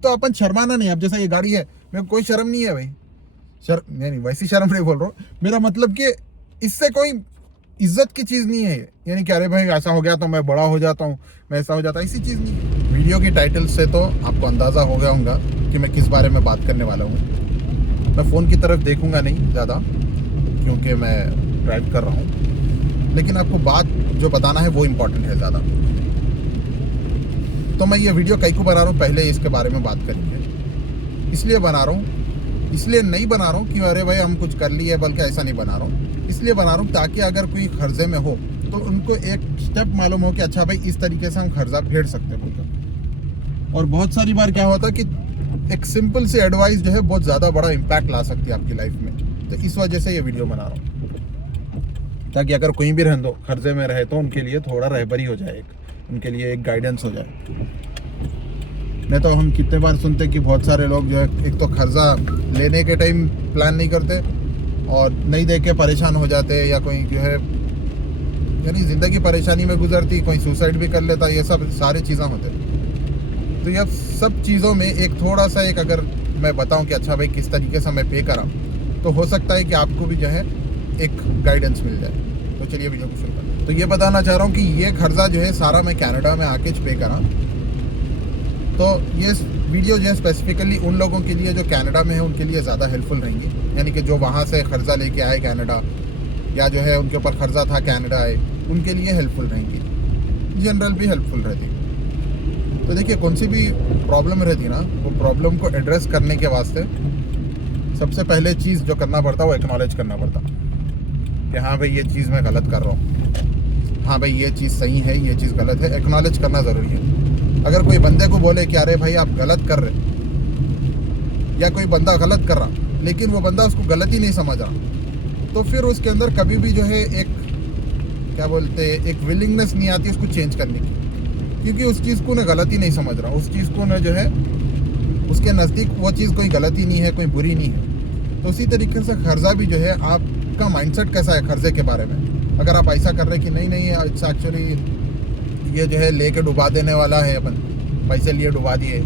तो अपन शर्माना नहीं। अब जैसा ये गाड़ी है, मेरे को कोई शर्म नहीं है भाई। नहीं, वैसी शर्म नहीं बोल रहा हूँ। मेरा मतलब कि इससे कोई इज्जत की चीज़ नहीं है ये। यानी कि अरे भाई ऐसा हो गया तो मैं बड़ा हो जाता हूँ, मैं ऐसा हो जाता, ऐसी चीज़ नहीं है। वीडियो की टाइटल से तो आपको अंदाज़ा हो गया होगा कि मैं किस बारे में बात करने वाला हूँ। मैं फ़ोन की तरफ देखूंगा नहीं ज़्यादा, क्योंकि मैं ड्राइव कर रहा हूँ, लेकिन आपको बात जो बताना है वो इम्पोर्टेंट है ज़्यादा। तो मैं ये वीडियो कई को बना रहा हूँ, पहले इसके बारे में बात करेंगे। इसलिए बना रहा हूँ, इसलिए नहीं बना रहा हूँ कि अरे भाई हम कुछ कर लिए, बल्कि ऐसा नहीं बना रहा हूँ। इसलिए बना रहा हूँ ताकि अगर कोई कर्जे में हो तो उनको एक स्टेप मालूम हो कि अच्छा भाई इस तरीके से हम कर्जा फेड सकते हैं बोलकर। और बहुत सारी बार क्या होता है कि एक सिंपल सी एडवाइस जो है बहुत ज़्यादा बड़ा इम्पैक्ट ला सकती है आपकी लाइफ में। तो इस वजह से ये वीडियो बना रहा हूँ, ताकि अगर कोई भी रहने दो कर्जे में रहे तो उनके लिए थोड़ा रहबरी हो जाए, उनके लिए एक गाइडेंस हो जाए। नहीं तो हम कितने बार सुनते कि बहुत सारे लोग जो है एक तो कर्जा लेने के टाइम प्लान नहीं करते और नहीं दे के परेशान हो जाते, या कोई जो है यानी ज़िंदगी परेशानी में गुजरती, कोई सुसाइड भी कर लेता, ये सब सारी चीज़ें होते। तो ये सब चीज़ों में एक थोड़ा सा एक अगर मैं बताऊं कि अच्छा भाई किस तरीके से मैं पे करा, तो हो सकता है कि आपको भी जो है एक गाइडेंस मिल जाए। तो चलिए वीडियो को शुरू करें। तो ये बताना चाह रहा हूँ कि ये कर्जा जो है सारा मैं कनाडा में आके पे करा। तो ये वीडियो जो है स्पेसिफिकली उन लोगों के लिए जो कनाडा में है उनके लिए ज़्यादा हेल्पफुल रहेंगी, यानी कि जो वहाँ से कर्जा लेके आए कनाडा, या जो है उनके ऊपर कर्जा था कनाडा आए, उनके लिए हेल्पफुल रहेंगी। जनरल भी हेल्पफुल रहती। तो देखिए कौन सी भी प्रॉब्लम रहती ना, वो प्रॉब्लम को एड्रेस करने के वास्ते सबसे पहले चीज़ जो करना पड़ता वो एक्नॉलेज करना पड़ता कि हाँ भाई ये चीज़ मैं गलत कर रहा हूँ, हाँ भाई ये चीज़ सही है, ये चीज़ गलत है। एक्नॉलेज करना ज़रूरी है। अगर कोई बंदे को बोले कि अरे भाई आप गलत कर रहे, या कोई बंदा गलत कर रहा लेकिन वो बंदा उसको गलत ही नहीं समझ रहा, तो फिर उसके अंदर कभी भी जो है एक क्या बोलते एक विलिंगनेस नहीं आती उसको चेंज करने की, क्योंकि उस चीज़ को ना गलत ही नहीं समझ रहा, उस चीज़ को ना जो है उसके नज़दीक वो चीज़ कोई गलत ही नहीं है, कोई बुरी नहीं है। तो उसी तरीके से कर्जा भी जो है आपका माइंडसेट कैसा है कर्जे के बारे में। अगर आप ऐसा कर रहे हैं कि नहीं नहीं अच्छा एक्चुअली ये जो है लेके डुबा देने वाला है, अपन पैसे लिए डुबा दिए,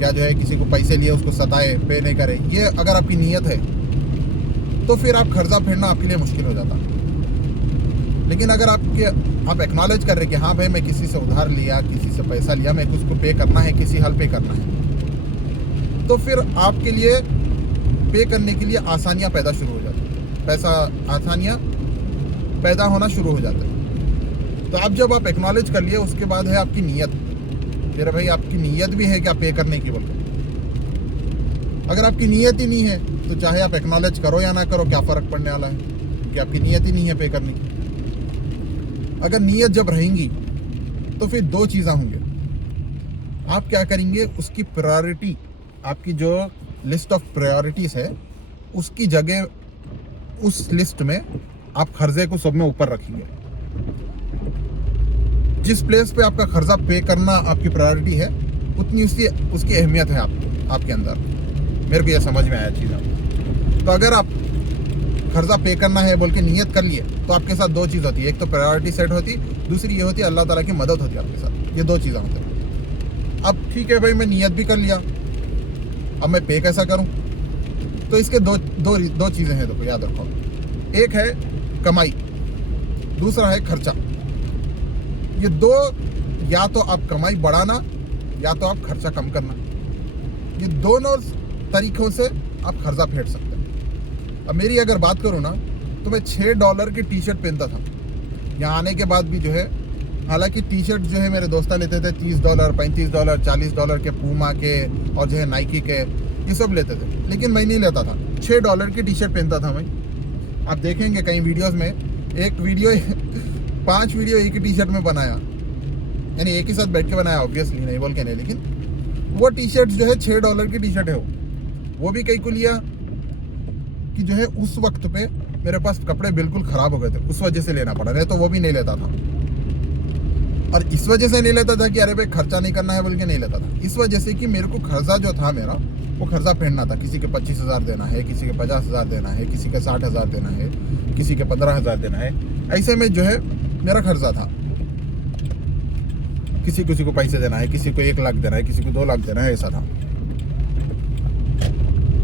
या जो है किसी को पैसे लिए उसको सताए पे नहीं करे, ये अगर आपकी नीयत है तो फिर आप कर्जा फेडना आपके लिए मुश्किल हो जाता। लेकिन अगर आप एक्नॉलेज कर रहे कि हाँ भाई मैं किसी से उधार लिया, किसी से पैसा लिया, मैं कुछ को पे करना है, किसी हल पे करना है, तो फिर आपके लिए पे करने के लिए आसानियाँ पैदा शुरू हो जाती है, आसानियाँ पैदा होना शुरू हो जाता है। तो अब जब आप एक्नॉलेज कर लिए उसके बाद है आपकी नीयत। फिर भाई आपकी नीयत भी है क्या पे करने की बोलकर। अगर आपकी नीयत ही नहीं है तो चाहे आप एक्नॉलेज करो या ना करो क्या फ़र्क पड़ने वाला है, क्योंकि आपकी नीयत ही नहीं है पे करने की। अगर नीयत जब रहेंगी तो फिर दो चीज़ें होंगे। आप क्या करेंगे, उसकी प्रायोरिटी, आपकी जो लिस्ट ऑफ प्रायोरिटीज़ है उसकी जगह उस लिस्ट में आप कर्जे को सब में ऊपर रखेंगे। जिस प्लेस पे आपका कर्जा पे करना आपकी प्रायोरिटी है उतनी उसकी अहमियत है आपके अंदर। मेरे को यह समझ में आया चीज़। तो अगर आप कर्जा पे करना है बोल के नियत कर लिए तो आपके साथ दो चीज़ होती है, एक तो प्रायोरिटी सेट होती, दूसरी ये होती है अल्लाह ताला की मदद होती है आपके साथ। ये दो चीज़ें होती हैं। अब ठीक है भाई मैं नियत भी कर लिया, अब मैं पे कैसा करूं? तो इसके दो चीज़ें हैं, देखो याद रखो। एक है कमाई, दूसरा है खर्चा। ये दो, या तो आप कमाई बढ़ाना या तो आप खर्चा कम करना, ये दोनों तरीकों से आप कर्जा फेड सकते हैं। अब मेरी अगर बात करूँ ना तो मैं $6 की टी शर्ट पहनता था। यहाँ आने के बाद भी जो है, हालांकि टी शर्ट जो है मेरे दोस्त लेते थे $30, $35, $40 के, पूमा के और जो है नाइकी के, ये सब लेते थे, लेकिन मैं नहीं लेता था। $6 की टी शर्ट पहनता था मैं। आप देखेंगे कई वीडियोस में, एक वीडियो 5 वीडियो एक ही टी शर्ट में बनाया, यानी एक ही साथ बैठ के बनाया, ऑब्वियसली नहीं बोल के नहीं, लेकिन वो टी शर्ट जो है $6 की टी शर्ट है। वो भी कई को लिया कि जो है उस वक्त पे मेरे पास कपड़े बिल्कुल ख़राब हो गए थे, उस वजह से लेना पड़ा, नहीं तो वो भी नहीं लेता था। और इस वजह से नहीं लेता था कि अरे भाई खर्चा नहीं करना है बोल के नहीं लेता था, इस वजह से कि मेरे को कर्जा जो था मेरा वो कर्जा फेडना था। किसी के 25,000 देना है, किसी के 50,000 देना है, किसी के 60,000 देना है, किसी के 15,000 देना है, ऐसे में जो है मेरा कर्जा था। किसी किसी को पैसे देना है, किसी को 1 लाख देना है, किसी को 2 लाख देना है, ऐसा था।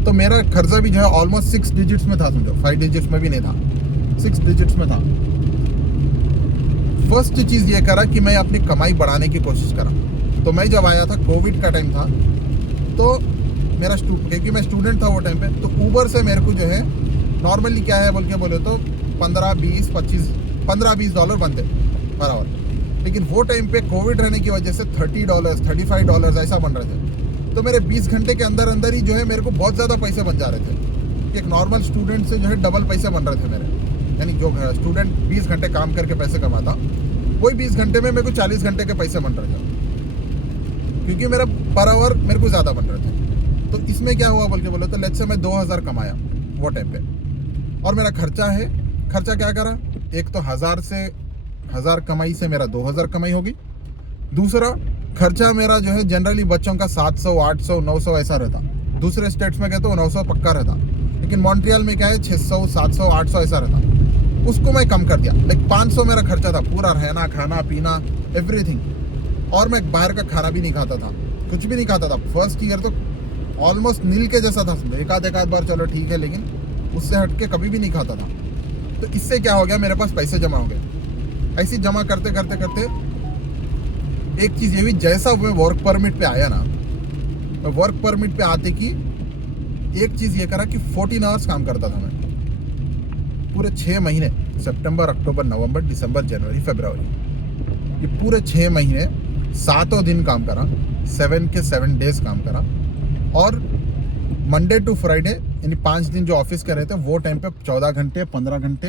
तो मेरा खर्चा भी जो है ऑलमोस्ट 6 डिजिट्स में था, समझो 5 डिजिट्स में भी नहीं था, 6 डिजिट्स में था। फर्स्ट चीज़ ये करा कि मैं अपनी कमाई बढ़ाने की कोशिश करा। तो मैं जब आया था, कोविड का टाइम था, तो मेरा क्योंकि मैं स्टूडेंट था वो टाइम पे, तो ऊबर से मेरे को जो है नॉर्मली क्या है बोले तो 15-20 डॉलर बनते पर आवर। लेकिन वो टाइम पे कोविड रहने की वजह से $30, $35 ऐसा बन रहे थे। तो मेरे 20 घंटे के अंदर अंदर ही जो है मेरे को बहुत ज़्यादा पैसे बन जा रहे थे। एक नॉर्मल स्टूडेंट से जो है डबल पैसे बन रहे थे मेरे। यानी जो स्टूडेंट 20 घंटे काम करके पैसे कमाता, वही 20 घंटे में मेरे को 40 घंटे के पैसे बन रहे थे, क्योंकि मेरा पर आवर मेरे को ज़्यादा बन रहे थे। तो इसमें क्या हुआ बोले तो लेट्स से मैं 2000 कमाया वो टाइम पे, और मेरा खर्चा क्या करा, एक तो 1000 कमाई से मेरा 2000 कमाई होगी। दूसरा खर्चा मेरा जो है जनरली बच्चों का 700, 800, 900 ऐसा रहता। दूसरे स्टेट्स में कहते हो 900 पक्का रहता, लेकिन मॉन्ट्रियल में क्या है 600, 700, 800 ऐसा रहता। उसको मैं कम कर दिया, लाइक 500 मेरा खर्चा था, पूरा रहना, खाना पीना एवरीथिंग। और मैं बाहर का खाना भी नहीं खाता था, कुछ भी नहीं खाता था। फर्स्ट ईयर तो ऑलमोस्ट नील के जैसा था, एक आध बार चलो ठीक है, लेकिन उससे हट के कभी भी नहीं खाता था। तो इससे क्या हो गया, मेरे पास पैसे जमा हो गए। ऐसे जमा करते करते करते एक चीज़ ये भी, जैसा मैं वर्क परमिट पे आया ना, मैं वर्क परमिट पे आते की एक चीज़ ये करा कि 14 आवर्स काम करता था मैं पूरे 6 महीने, सितंबर, अक्टूबर, नवंबर, दिसंबर, जनवरी, फरवरी, ये पूरे 6 महीने 7 दिन काम करा, 7 के 7 डेज काम करा। और मंडे टू फ्राइडे यानी 5 दिन जो ऑफिस कर रहे थे वो टाइम पे 14 घंटे, 15 घंटे,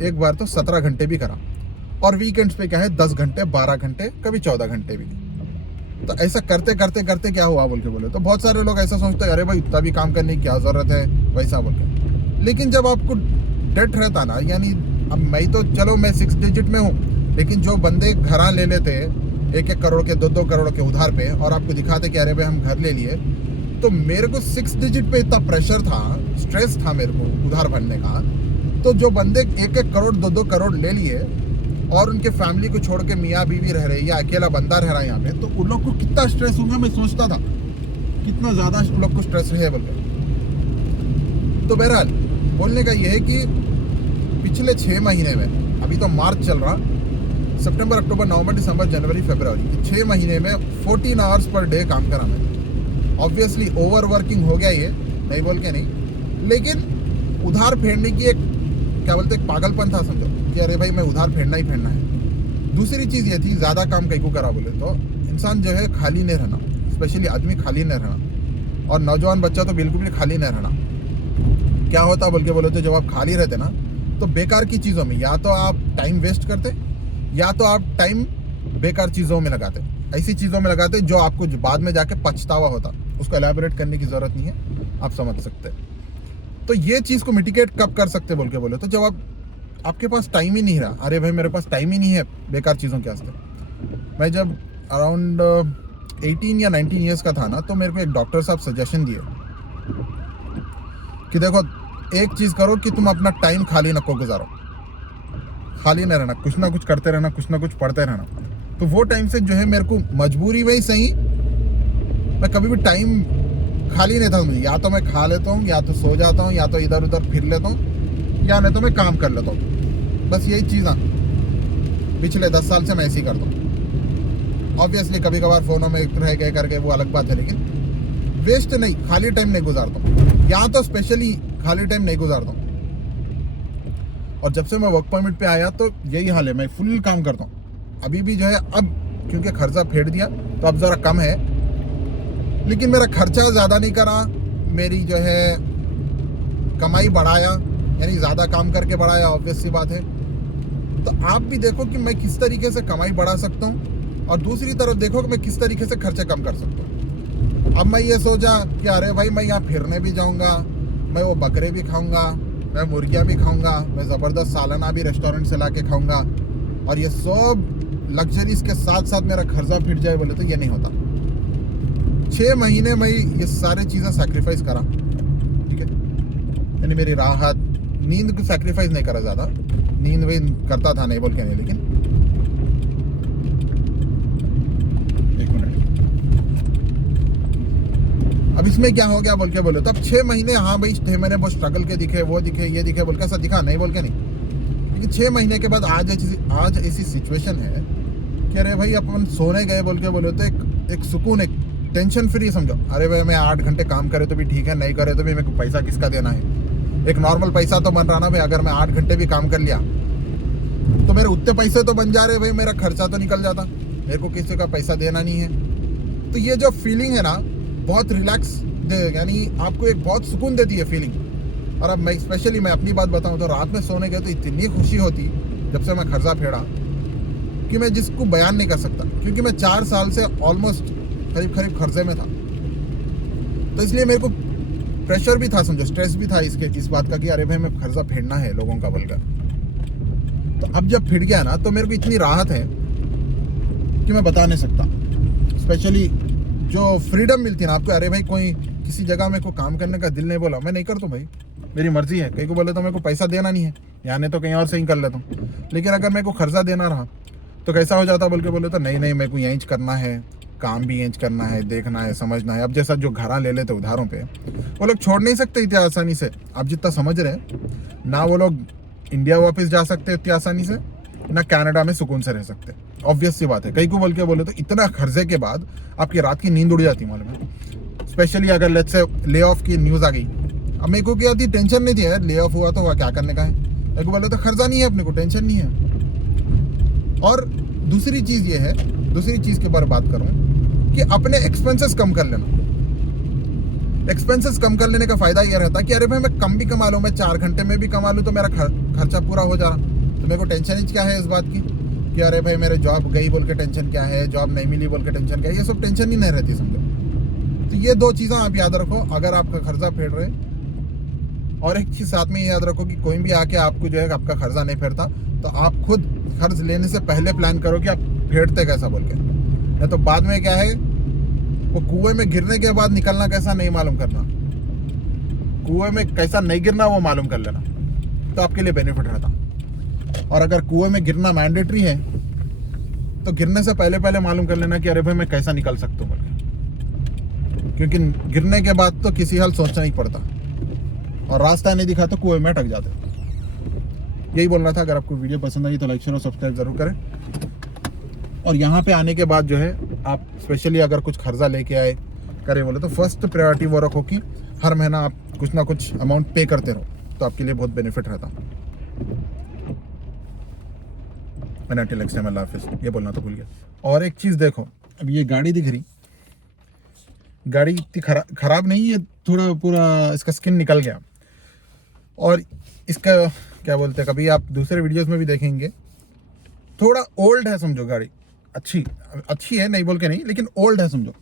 एक बार तो 17 घंटे भी करा। और वीकेंड्स पे क्या है 10 घंटे, 12 घंटे, कभी 14 घंटे भी। तो ऐसा करते करते करते क्या हुआ बोले तो बहुत सारे लोग ऐसा सोचते हैं, अरे भाई इतना भी काम करने की क्या ज़रूरत है, वैसा बोल के। लेकिन जब आपको डेट रहता ना, यानी अब मैं तो चलो मैं 6 डिजिट में हूँ, लेकिन जो बंदे घर ले लेते 1-1 करोड़ के, 2-2 करोड़ के उधार पे, और आपको दिखाते कि अरे भाई हम घर ले लिए, तो मेरे को 6 डिजिट पे इतना प्रेशर था, स्ट्रेस था मेरे को उधार भरने का। तो जो बंदे 1-1 करोड़, 2-2 करोड़ ले लिए और उनके फैमिली को छोड़ के मियाँ बीवी रह रहे या अकेला बंदा रह रहा है यहाँ पे, तो उन लोग को कितना स्ट्रेस होगा, मैं सोचता था कितना ज़्यादा उन लोग को स्ट्रेस रहे बोल के। तो बहरहाल बोलने का ये है कि पिछले 6 महीने में, अभी तो मार्च चल रहा, सितंबर, अक्टूबर, नवंबर, दिसंबर, जनवरी, फरवरी, 6 महीने में 14 आवर्स पर डे काम करा मैंने। ऑब्वियसली ओवर वर्किंग हो गया, ये नहीं बोल के नहीं, लेकिन उधार फेरने की एक क्या बोलते एक पागलपन था, समझो कि अरे भाई मैं उधार फेरना ही फेरना है। दूसरी चीज़ ये थी, ज़्यादा काम कहीं को करा बोले तो इंसान जो है खाली नहीं रहना, स्पेशली आदमी खाली नहीं रहना, और नौजवान बच्चा तो बिल्कुल भी खाली नहीं रहना। क्या होता बोले तो जब आप खाली रहते ना, तो बेकार की चीज़ों में या तो आप टाइम वेस्ट करते, या तो आप टाइम बेकार चीज़ों में लगाते, ऐसी चीज़ों में लगाते जो आपको बाद में जाके पछतावा होता। उसको एलैबोरेट करने की ज़रूरत नहीं है, आप समझ सकते। तो ये चीज़ को मिटिगेट कब कर सकते बोले तो जब आपके पास टाइम ही नहीं रहा, अरे भाई मेरे पास टाइम ही नहीं है बेकार चीज़ों के वास्ते। मैं जब अराउंड 18 या 19 ईयर्स का था ना, तो मेरे को एक डॉक्टर साहब सजेशन दिए कि देखो एक चीज़ करो कि तुम अपना टाइम खाली नको गुजारो, खाली नहीं रहना, कुछ ना कुछ करते रहना, कुछ ना कुछ पढ़ते रहना। तो वो टाइम से जो है मेरे को मजबूरी में ही सही, मैं कभी भी टाइम खाली नहीं था मुझे, या तो मैं खा लेता हूँ, या तो सो जाता हूँ, या तो इधर उधर फिर लेता हूँ, या नहीं तो मैं काम कर लेता हूँ। बस यही चीज़ पिछले 10 साल से मैं ऐसे ही करता हूँ। ऑब्वियसली कभी कभार फ़ोनों में रह गए करके वो अलग बात है, लेकिन वेस्ट नहीं, खाली टाइम नहीं गुजारता हूँ, यहाँ तो स्पेशली खाली टाइम नहीं गुजारता हूँ। और जब से मैं वर्क परमिट पे आया तो यही हाल है, मैं फुल काम करता हूँ। अभी भी जो है, अब क्योंकि खर्चा फेर दिया तो अब ज़रा कम है, लेकिन मेरा खर्चा ज़्यादा नहीं करा, मेरी जो है कमाई बढ़ाया, यानी ज़्यादा काम करके बढ़ाया, ऑब्वियस सी बात है। तो आप भी देखो कि मैं किस तरीके से कमाई बढ़ा सकता हूँ, और दूसरी तरफ देखो कि मैं किस तरीके से खर्चे कम कर सकता हूँ। अब मैं ये सोचा कि अरे भाई मैं यहाँ फिरने भी जाऊँगा, मैं वो बकरे भी खाऊँगा, मैं मुर्गियाँ भी खाऊँगा, मैं ज़बरदस्त सालाना भी रेस्टोरेंट से ला के खाऊँगा, और ये सब लग्जरीज के साथ साथ मेरा खर्चा फिर जाए बोले तो ये नहीं होता। 6 महीने में ये सारी चीज़ें सैक्रिफाइस करा, ठीक है। यानी मेरी राहत, नींद को सैक्रिफाइस नहीं करा ज़्यादा, नींद भी करता था नहीं बोल के नहीं, लेकिन अब इसमें क्या हो गया बोल के बोले तो अब 6 महीने, हाँ भाई 6 महीने बहुत स्ट्रगल के दिखे, वो दिखे, ये दिखे बोल के ऐसा दिखा नहीं बोल के नहीं, लेकिन 6 महीने के बाद आज ऐसी सिचुएशन है कि अरे भाई अपन सोने गए बोल के बोले तो एक सुकून, एक टेंशन फ्री समझो। अरे भाई मैं 8 घंटे काम करे तो भी ठीक है, नहीं करे तो भी मेरे को पैसा किसका देना है, एक नॉर्मल पैसा तो बन रहा ना भाई। अगर मैं 8 घंटे भी काम कर लिया तो मेरे उतने पैसे तो बन जा रहे भाई, मेरा खर्चा तो निकल जाता, मेरे को किसी का पैसा देना नहीं है। तो ये जो फीलिंग है ना बहुत रिलैक्स, यानी आपको एक बहुत सुकून देती है फीलिंग। और अब मैं स्पेशली मैं अपनी बात बताऊं तो रात में सोने गए तो इतनी खुशी होती जब से मैं खर्चा फेड़ा कि मैं जिसको बयान नहीं कर सकता, क्योंकि मैं 4 साल से ऑलमोस्ट करीब खर्चे में था। तो इसलिए मेरे को प्रेशर भी था समझो, स्ट्रेस भी था इस बात का कि अरे भाई मैं खर्चा फेड़ना है लोगों का बोलकर। तो अब जब फिर गया ना तो मेरे को इतनी राहत है कि मैं बता नहीं सकता। स्पेशली जो फ्रीडम मिलती है ना आपको, अरे भाई कोई किसी जगह में को काम करने का दिल नहीं बोला, मैं नहीं करता भाई, मेरी मर्जी है। कहीं को बोले तो मेरे को पैसा देना नहीं है, यानी तो कहीं और से ही कर लेता हूँ। लेकिन अगर मेरे को खर्चा देना रहा तो कैसा हो जाता बोल के बोले तो नहीं मेरे को यहीं करना है, काम भी यहीं करना है, देखना है, समझना है। अब जैसा जो घरा ले लेते उधारों पे, वो लोग छोड़ नहीं सकते इतनी आसानी से। आप जितना समझ रहे हैं ना, वो लोग इंडिया वापस जा सकते इतनी आसानी से, ना कनाडा में सुकून से रह सकते। ऑब्वियस सी बात है। कहीं को बोल के बोले तो इतना खर्चे के बाद आपकी रात की नींद उड़ जाती मालूम है। स्पेशली अगर लेट्स से ले ऑफ की न्यूज़ आ गई, अब मेरे को क्या थी, टेंशन नहीं थी यार, ले ऑफ हुआ तो हुआ, क्या करने का है। मेरे को बोले तो खर्चा नहीं है, अपने को टेंशन नहीं है। और दूसरी चीज़ ये है, दूसरी चीज़ के बारे में बात करूँ कि अपने एक्सपेंसेस कम कर लेना। एक्सपेंसेस कम कर लेने का फ़ायदा ये रहता है कि अरे भाई मैं कम भी कमा लूँ, मैं 4 घंटे में भी कमा लूँ तो मेरा खर्चा पूरा हो जा रहा। तो मेरे को टेंशन ही क्या है इस बात की कि अरे भाई मेरे जॉब गई बोल के टेंशन क्या है, जॉब नहीं मिली बोल के टेंशन क्या है, ये सब टेंशन ही नहीं रहती समझो। तो ये 2 चीज़ें आप याद रखो अगर आपका खर्चा फेड़ रहे। और एक चीज़ साथ में याद रखो कि कोई भी आके आपको जो है आपका खर्चा नहीं फेरता तो आप खुद कर्ज लेने से पहले प्लान करो कि आप फेरते कैसा बोल के, नहीं तो बाद में क्या है, वो कुएं में गिरने के बाद निकलना कैसा नहीं मालूम करना, कुएं में कैसा नहीं गिरना वो मालूम कर लेना, तो आपके लिए बेनिफिट रहता। और अगर कुएं में गिरना मैंडेटरी है तो गिरने से पहले मालूम कर लेना कि अरे भाई मैं कैसा निकल सकता हूँ, क्योंकि गिरने के बाद तो किसी हाल सोचना ही पड़ता और रास्ता नहीं दिखा तो कुएं में अटक जाते। यही बोलना था। अगर आपको वीडियो पसंद आई तो लाइक शेयर और सब्सक्राइब जरूर करें। और यहाँ पे आने के बाद जो है आप स्पेशली अगर कुछ खर्चा लेके आए करें बोले तो फर्स्ट प्रायोरिटी वो रखो कि हर महीना आप कुछ ना कुछ अमाउंट पे करते रहो, तो आपके लिए बहुत बेनिफिट रहता। मैंने टिल नेक्स्ट टाइम, अल्लाह हाफिज़, ये बोलना तो भूल गया। और एक चीज़ देखो, अब ये गाड़ी दिख रही, गाड़ी इतनी खराब नहीं है, थोड़ा पूरा इसका स्किन निकल गया और इसका क्या बोलते हैं, कभी आप दूसरे वीडियोस में भी देखेंगे, थोड़ा ओल्ड है समझो। गाड़ी अच्छी है नहीं बोल के नहीं, लेकिन ओल्ड है समझो।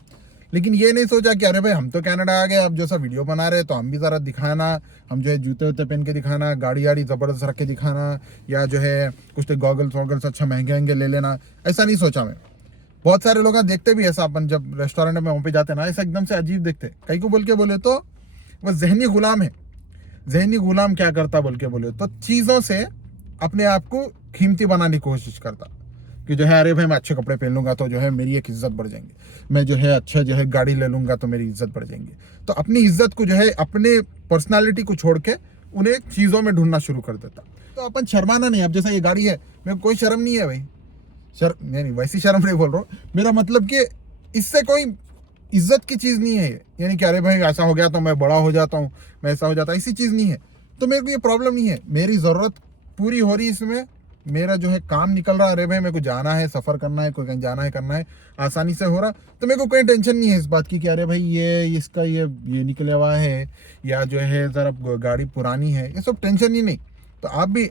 लेकिन ये नहीं सोचा कि अरे भाई हम तो कनाडा आ गए, अब जो सा वीडियो बना रहे तो हम भी ज़रा दिखाना, हम जो है जूते वूते पहन के दिखाना, गाड़ी ज़बरदस्त रख के दिखाना, या जो है कुछ तो गॉगल्स वॉगल्स अच्छा महंगे ले लेना, ऐसा नहीं सोचा मैं। बहुत सारे लोग देखते भी ऐसा, अपन जब रेस्टोरेंट में वहाँ पे जाते ना, ऐसा एकदम से अजीब देखते। कहीं को बोल के बोले तो वो जहनी गुलाम है। जहनी गुलाम क्या करता बोल के बोले तो चीज़ों से अपने आप को कीमती बनाने की कोशिश करता कि जो है अरे भाई मैं अच्छे कपड़े पहन लूंगा तो जो है मेरी एक इज्जत बढ़ जाएंगी, मैं जो है अच्छा जो है गाड़ी ले लूंगा तो मेरी इज्जत बढ़ जाएंगी। तो अपनी इज्जत को जो है अपने पर्सनालिटी को छोड़ के उन्हें चीज़ों में ढूंढना शुरू कर देता। तो अपन शर्माना नहीं। अब जैसा ये गाड़ी है, मेरे को कोई शर्म नहीं है भाई, नहीं वैसी शर्म नहीं बोल रहा हूँ, मेरा मतलब कि इससे कोई इज्जत की चीज़ नहीं है, यानी कि अरे भाई ऐसा हो गया तो मैं बड़ा हो जाता हूँ, मैं ऐसा हो जाता, ऐसी चीज़ नहीं है। तो मेरे को ये प्रॉब्लम नहीं है, मेरी ज़रूरत पूरी हो रही इसमें, मेरा जो है काम निकल रहा, अरे भाई मेरे को जाना है, सफ़र करना है, कोई कहीं जाना है करना है, आसानी से हो रहा, तो मेरे को कोई टेंशन नहीं है इस बात की कि अरे भाई ये इसका ये निकले हुआ है या जो है ज़रा गाड़ी पुरानी है, ये सब टेंशन ही नहीं। तो आप भी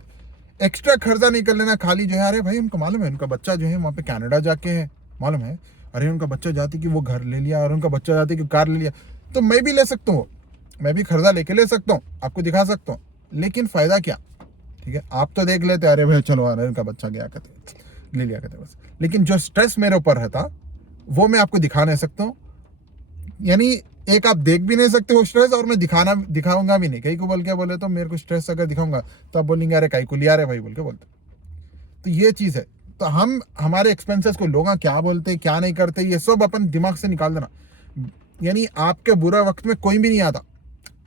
एक्स्ट्रा खर्चा नहीं कर लेना खाली जो है अरे भाई हमको मालूम है उनका बच्चा जो है वहाँ पे कनाडा जाके है, मालूम है, अरे उनका बच्चा जाती कि वो घर ले लिया और उनका बच्चा जाती कि कार ले लिया, तो मैं भी ले सकता हूँ, मैं भी खर्चा लेके ले सकता हूँ, आपको दिखा सकता हूँ, लेकिन फ़ायदा क्या, ठीक है। आप तो देख लेते अरे भाई चलो अरे उनका बच्चा गया करते ले लिया करते बस, लेकिन जो स्ट्रेस मेरे ऊपर रहता वो मैं आपको दिखा नहीं सकता हूँ। यानी एक आप देख भी नहीं सकते हो स्ट्रेस, और मैं दिखाऊंगा भी नहीं। कहीं को बोल के बोले तो मेरे को स्ट्रेस अगर दिखाऊंगा तो आप बोलेंगे अरे कहीं को लिया रे भाई बोल के बोलते। तो ये चीज़ है। तो हम हमारे एक्सपेंसेस को लोग क्या बोलते क्या नहीं करते ये सब अपन दिमाग से निकाल देना। यानी आपके बुरा वक्त में कोई भी नहीं आता,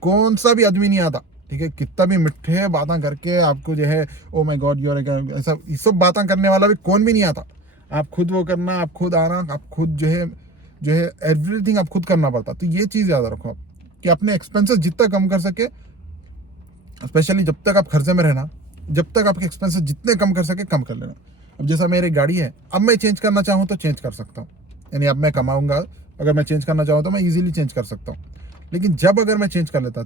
कौन सा भी आदमी नहीं आता, ठीक है, कितना भी मिठे बातें करके आपको जो है ओ माय गॉड यूर ऐसा ये सब बातें करने वाला भी कौन भी नहीं आता। आप खुद वो करना, आप खुद आना, आप खुद जो है एवरीथिंग आप खुद करना पड़ता। तो ये चीज़ याद रखो आप कि अपने एक्सपेंसेस जितना कम कर सके, स्पेशली जब तक आप खर्चे में रहना, जब तक आपके एक्सपेंसेस जितने कम कर सके कम कर लेना। अब जैसा मेरी गाड़ी है, अब मैं चेंज करना चाहूँ तो चेंज कर सकता हूँ, यानी अब मैं कमाऊँगा, अगर मैं चेंज करना चाहूँ तो मैं ईजिली चेंज कर सकता हूँ। लेकिन जब अगर मैं चेंज कर लेता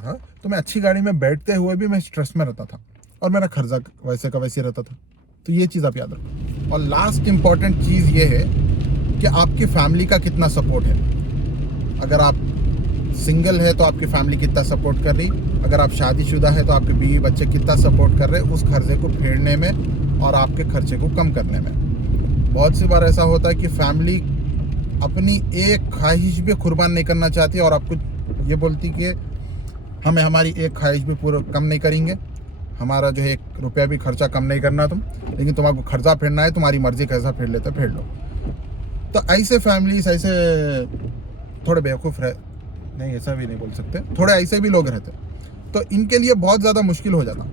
था तो मैं अच्छी गाड़ी में बैठते हुए भी मैं स्ट्रेस में रहता था और मेरा खर्चा वैसे का वैसे रहता था। तो ये चीज़ आप याद रखो। और लास्ट इंपॉर्टेंट चीज़ ये है कि आपकी फैमिली का कितना सपोर्ट है। अगर आप सिंगल है तो आपकी फैमिली कितना सपोर्ट कर रही, अगर आप शादीशुदा है तो आपके बीवी बच्चे कितना सपोर्ट कर रहे उस खर्चे को फेरने में और आपके खर्चे को कम करने में। बहुत सी बार ऐसा होता है कि फैमिली अपनी एक ख्वाहिश भी कुर्बान नहीं करना चाहती और आपको ये बोलती कि हमें हमारी एक ख्वाहिश भी पूरा कम नहीं करेंगे, हमारा जो है 1 रुपया भी खर्चा कम नहीं करना तुम, लेकिन तुम्हारा खर्चा फेरना है, तुम्हारी मर्जी कैसा फेर लेते फेर लो। तो ऐसे फैमिलीज ऐसे थोड़े बेवकूफ़ नहीं, ऐसा भी नहीं बोल सकते, थोड़े ऐसे भी लोग रहते, तो इनके लिए बहुत ज़्यादा मुश्किल हो जाता।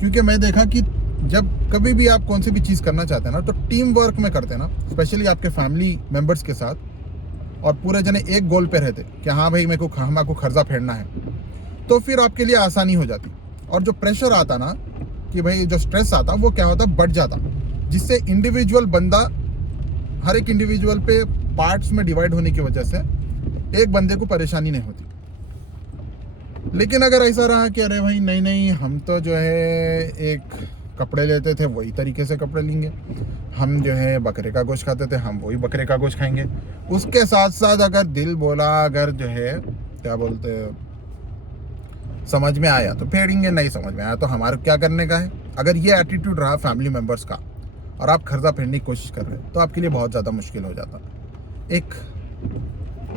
क्योंकि मैं देखा कि जब कभी भी आप कौन सी भी चीज़ करना चाहते हैं ना तो टीम वर्क में करते हैं ना, स्पेशली आपके फैमिली मेम्बर्स के साथ, और पूरे जने एक गोल पे रहते कि हाँ भाई मेरे को हमारे खर्चा फेरना है, तो फिर आपके लिए आसानी हो जाती। और जो प्रेशर आता ना कि भाई जो स्ट्रेस आता वो क्या होता बढ़ जाता, जिससे इंडिविजुअल बंदा हर एक इंडिविजुअल पे पार्ट्स में डिवाइड होने की वजह से एक बंदे को परेशानी नहीं होती। लेकिन अगर ऐसा रहा कि अरे भाई नहीं हम तो जो है एक कपड़े लेते थे वही तरीके से कपड़े लेंगे, हम जो है बकरे का गोश्त खाते थे हम वही बकरे का गोश्त खाएंगे, उसके साथ साथ अगर दिल बोला, अगर जो है क्या बोलते समझ में आया तो फेरेंगे, नहीं समझ में आया तो हमारा क्या करने का है। अगर ये एटीट्यूड रहा फैमिली मेम्बर्स का और आप खर्चा फेरने की कोशिश कर रहे हैं तो आपके लिए बहुत ज़्यादा मुश्किल हो जाता। एक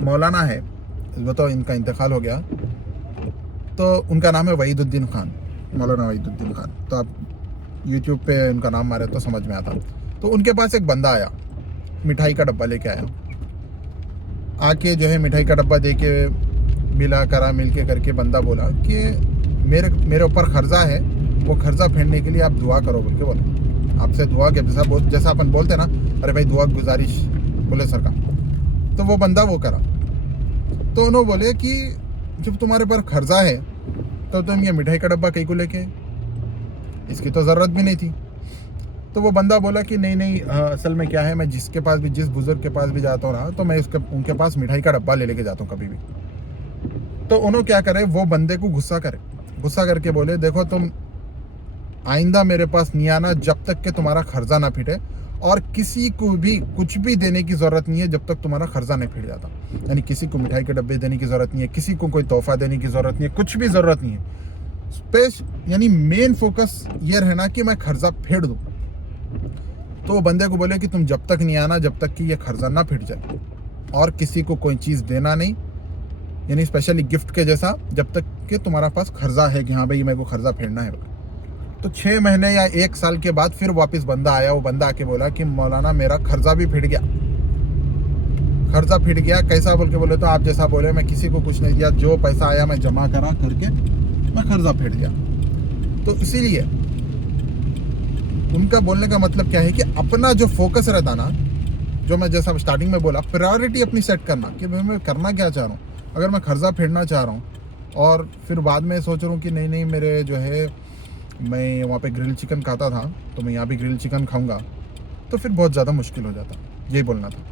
मौलाना है, वो तो इनका इंतकाल हो गया, तो उनका नाम है वहीदुद्दीन खान, मौलाना वहीदुद्दीन खान। तो आप यूट्यूब पे उनका नाम मारे तो समझ में आता। तो उनके पास एक बंदा आया, मिठाई का डब्बा लेके आया, आके जो है मिठाई का डब्बा दे के मिला करा मिल के करके बंदा बोला कि मेरे ऊपर खर्चा है, वो खर्चा फेरने के लिए आप दुआ करो बोल के बोला। आपसे दुआ के जैसा अपन बोलते ना, अरे भाई दुआ गुजारिश बोले सर का, तो वो बंदा वो करा। तो उन्होंने बोले कि जब तुम्हारे पास खर्चा है तो तुम ये मिठाई का डब्बा कहीं को लेके, इसकी तो ज़रूरत भी नहीं थी। तो वो बंदा बोला कि नहीं असल में क्या है, मैं जिसके पास भी, जिस बुजुर्ग के पास भी जाता हूँ ना तो मैं उनके पास मिठाई का डब्बा लेके जाता हूँ कभी भी। तो उन्होंने क्या करे, वो बंदे को गुस्सा करके बोले देखो तुम आइंदा मेरे पास नहीं आना जब तक कि तुम्हारा खर्चा ना फिटे, और किसी को भी कुछ भी देने की ज़रूरत नहीं है जब तक तुम्हारा खर्चा नहीं फिट जाता। यानी किसी को मिठाई के डब्बे देने की ज़रूरत नहीं है, किसी को कोई तोहफा देने की ज़रूरत नहीं है, कुछ भी ज़रूरत नहीं है। यानी मेन फोकस ये रहना कि मैं खर्चा फेर दूँ। तो वो बंदे को बोले कि तुम जब तक नहीं आना जब तक कि ये खर्चा ना फिट जाए, और किसी को कोई चीज़ देना नहीं, यानी स्पेशली गिफ्ट के जैसा, जब तक कि तुम्हारा पास खर्चा है कि हाँ भाई मेरे को खर्चा फेरना है। तो 6 महीने या 1 साल के बाद फिर वापस बंदा आया, वो बंदा आके बोला कि मौलाना मेरा खर्चा भी फिट गया। कैसा बोल के बोले, तो आप जैसा बोले मैं किसी को कुछ नहीं दिया, जो पैसा आया मैं जमा करा करके मैं खर्चा फिट गया। तो इसीलिए उनका बोलने का मतलब क्या है कि अपना जो फोकस रहता ना, जो मैं जैसा स्टार्टिंग में बोला, प्रायोरिटी अपनी सेट करना कि भाई मैं करना क्या चाह रहा हूँ। अगर मैं खर्चा फेरना चाह रहा हूँ और फिर बाद में सोच रहा हूँ कि नहीं मेरे जो है मैं वहाँ पे ग्रिल चिकन खाता था तो मैं यहाँ भी ग्रिल चिकन खाऊंगा, तो फिर बहुत ज़्यादा मुश्किल हो जाता। यही बोलना था।